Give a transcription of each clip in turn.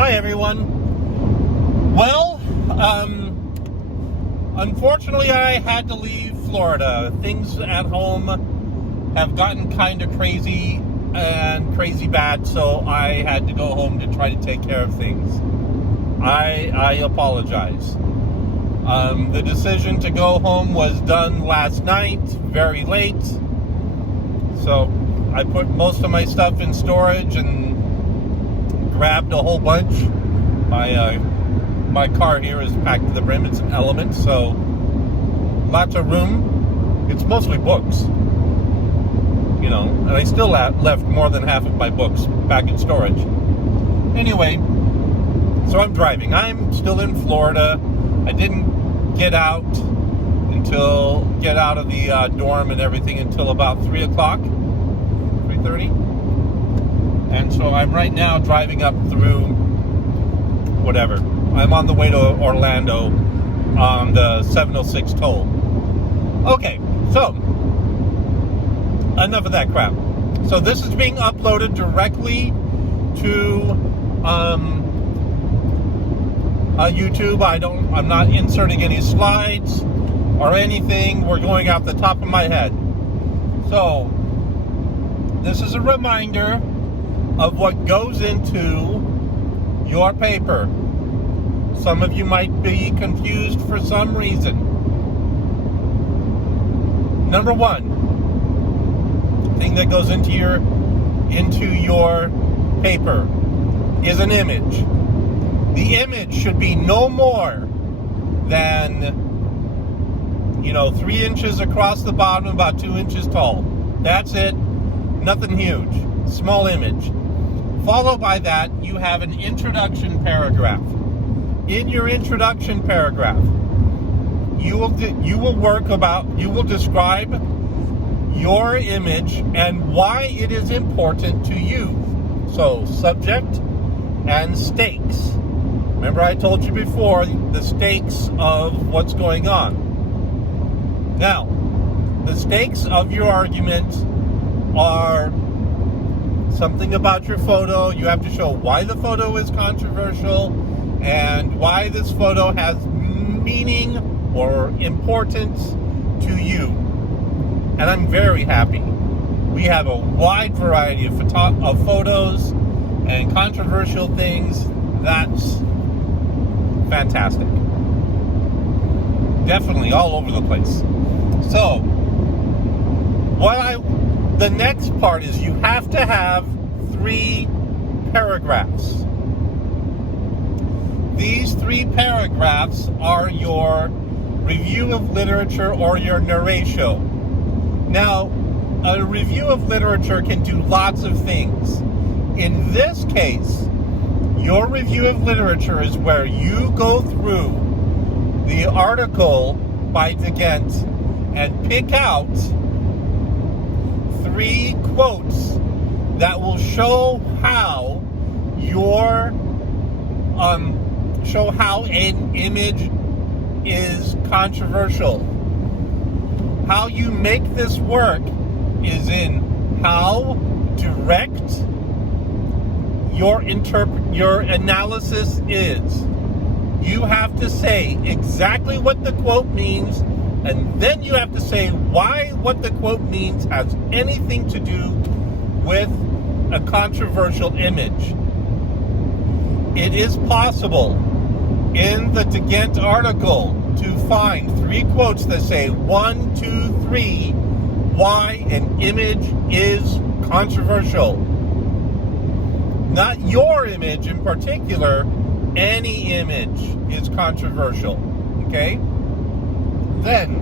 Hi, everyone. Well, unfortunately, I had to leave Florida. Things at home have gotten kind of crazy and crazy bad, so I had to go home to try to take care of things. I apologize. The decision to go home was done last night, very late. So I put most of my stuff in storage and grabbed a whole bunch. My car here is packed to the brim. It's an Element, so lots of room. It's mostly books, and I still left more than half of my books back in storage. Anyway, so I'm driving. I'm still in Florida. I didn't get out of the dorm and everything until about 3 o'clock, 3:30. And so I'm right now driving up through whatever. I'm on the way to Orlando on the 706 toll. Okay, so enough of that crap. So this is being uploaded directly to YouTube. I'm not inserting any slides or anything. We're going out the top of my head. So this is a reminder of what goes into your paper. Some of you might be confused for some reason. Number one thing that goes into your paper is an image. The image should be no more than 3 inches across the bottom, about 2 inches tall. That's it. Nothing huge. Small image. Followed by that, you have an introduction paragraph. In your introduction paragraph, you will describe your image and why it is important to you. So, subject and stakes. Remember, I told you before the stakes of what's going on. Now, the stakes of your argument are something about your photo. You have to show why the photo is controversial and why this photo has meaning or importance to you. And I'm very happy. We have a wide variety of photos and controversial things. That's fantastic. Definitely all over the place. So, the next part is you have to have 3 paragraphs. These 3 paragraphs are your review of literature or your narratio. Now, a review of literature can do lots of things. In this case, your review of literature is where you go through the article by DeGent and pick out 3 quotes that will show how an image is controversial. How you make this work is in how direct your analysis is. You have to say exactly what the quote means, and then you have to say why what the quote means has anything to do with a controversial image. It is possible in the DeGent article to find 3 quotes that say 1, 2, 3, why an image is controversial. Not your image in particular, any image is controversial. Okay? Then,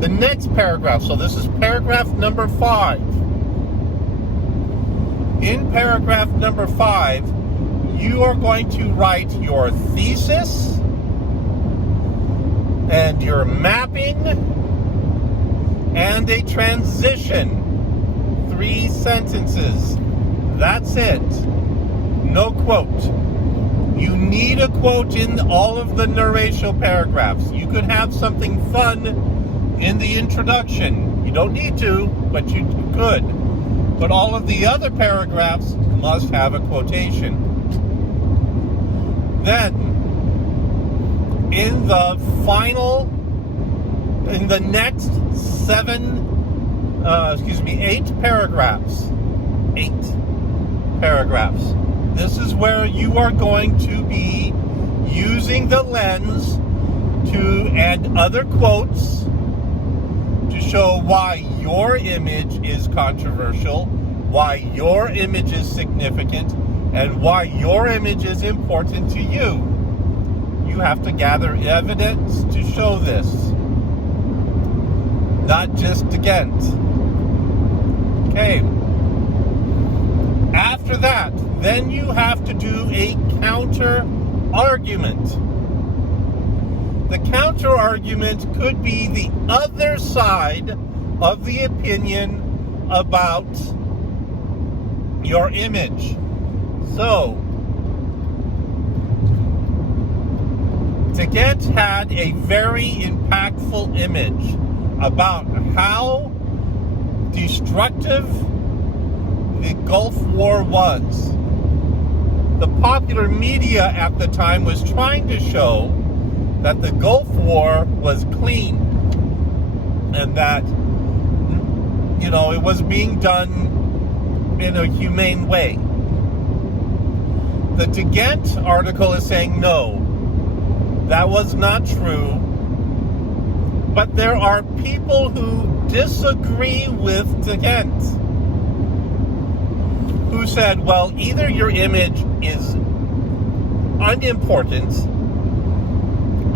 the next paragraph, so this is paragraph number 5. In paragraph number 5, you are going to write your thesis and your mapping and a transition. 3 sentences. That's it. No quote. You need a quote in all of the narration paragraphs. You could have something fun in the introduction. You don't need to, but you could. But all of the other paragraphs must have a quotation. Then, in the next 8 paragraphs. 8 paragraphs. This is where you are going to be using the lens to add other quotes to show why your image is controversial, why your image is significant, and why your image is important to you. You have to gather evidence to show this, not just against. Okay. After that, then you have to do a counter argument. The counter argument could be the other side of the opinion about your image. So, Teget had a very impactful image about how destructive the Gulf War was. The popular media at the time was trying to show that the Gulf War was clean and that, it was being done in a humane way. The Teget article is saying no, that was not true. But there are people who disagree with Teget, who said, well, either your image is unimportant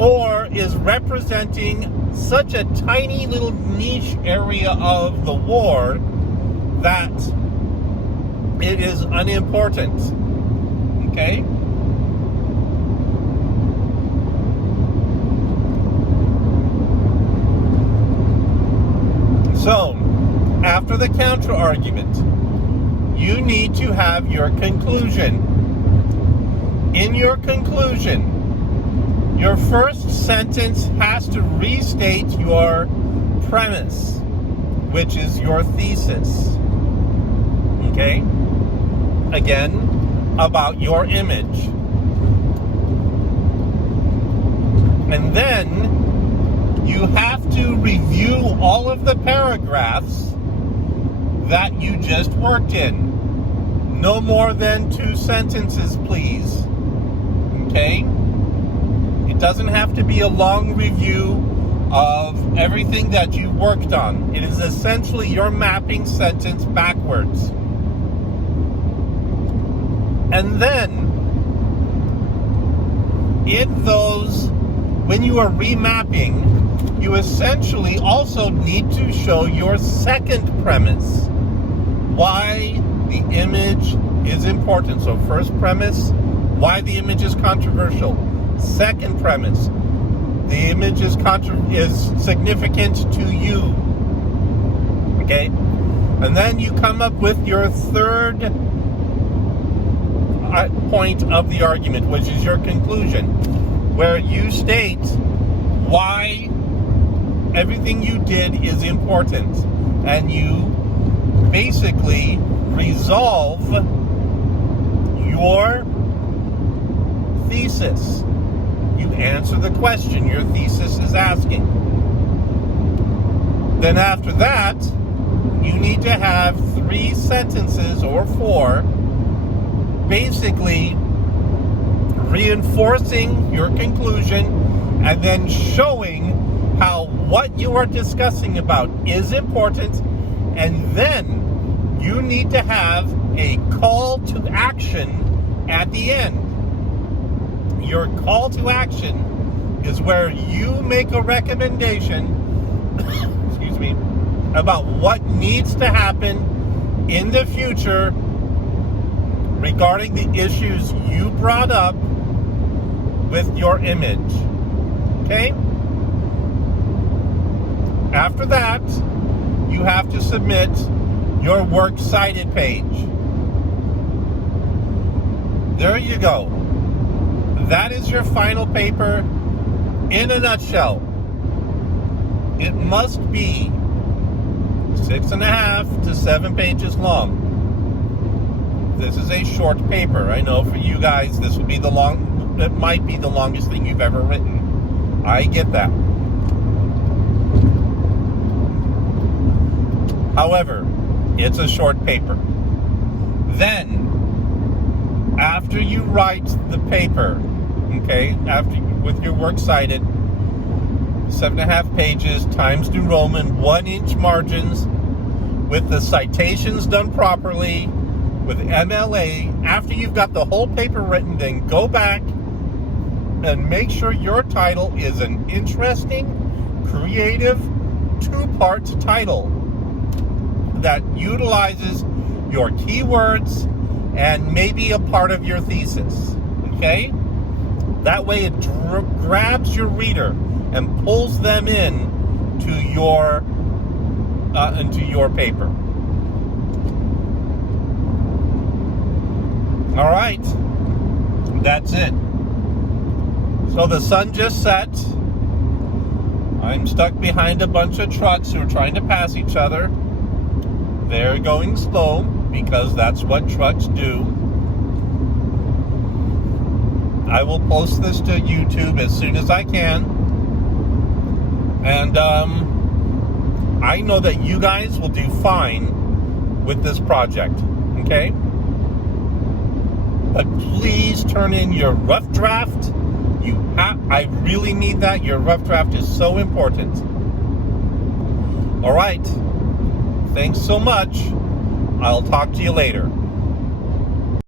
or is representing such a tiny little niche area of the war that it is unimportant. Okay? So, after the counter argument, you need to have your conclusion. In your conclusion, your first sentence has to restate your premise, which is your thesis. Okay? Again, about your image. And then you have to review all of the paragraphs that you just worked in. No more than 2 sentences, please. Okay? It doesn't have to be a long review of everything that you worked on. It is essentially your mapping sentence backwards. And then, when you are remapping, you essentially also need to show your second premise. Why the image is important. So first premise, why the image is controversial. Second premise, the image is significant to you. Okay? And then you come up with your third point of the argument, which is your conclusion, where you state why everything you did is important, and you basically resolve your thesis. You answer the question your thesis is asking. Then after that, you need to have 3 sentences or 4 basically reinforcing your conclusion and then showing how what you are discussing about is important, and then you need to have a call to action at the end. Your call to action is where you make a recommendation excuse me, about what needs to happen in the future regarding the issues you brought up with your image. Okay? After that, you have to submit your works cited page. There you go. That is your final paper in a nutshell. It must be 6.5 to 7 pages long. This is a short paper. I know for you guys this would be the it might be the longest thing you've ever written. I get that. However, it's a short paper. Then, after you write the paper, okay, with your works cited, 7.5 pages, Times New Roman, 1-inch margins, with the citations done properly, with MLA, after you've got the whole paper written, then go back and make sure your title is an interesting, creative, 2-part title that utilizes your keywords and maybe a part of your thesis, okay? That way it grabs your reader and pulls them in to your into your paper. All right, that's it. So the sun just set. I'm stuck behind a bunch of trucks who are trying to pass each other. They're going slow because that's what trucks do. I will post this to YouTube as soon as I can. And I know that you guys will do fine with this project, okay? But please turn in your rough draft. I really need that. Your rough draft is so important. All right. Thanks so much. I'll talk to you later.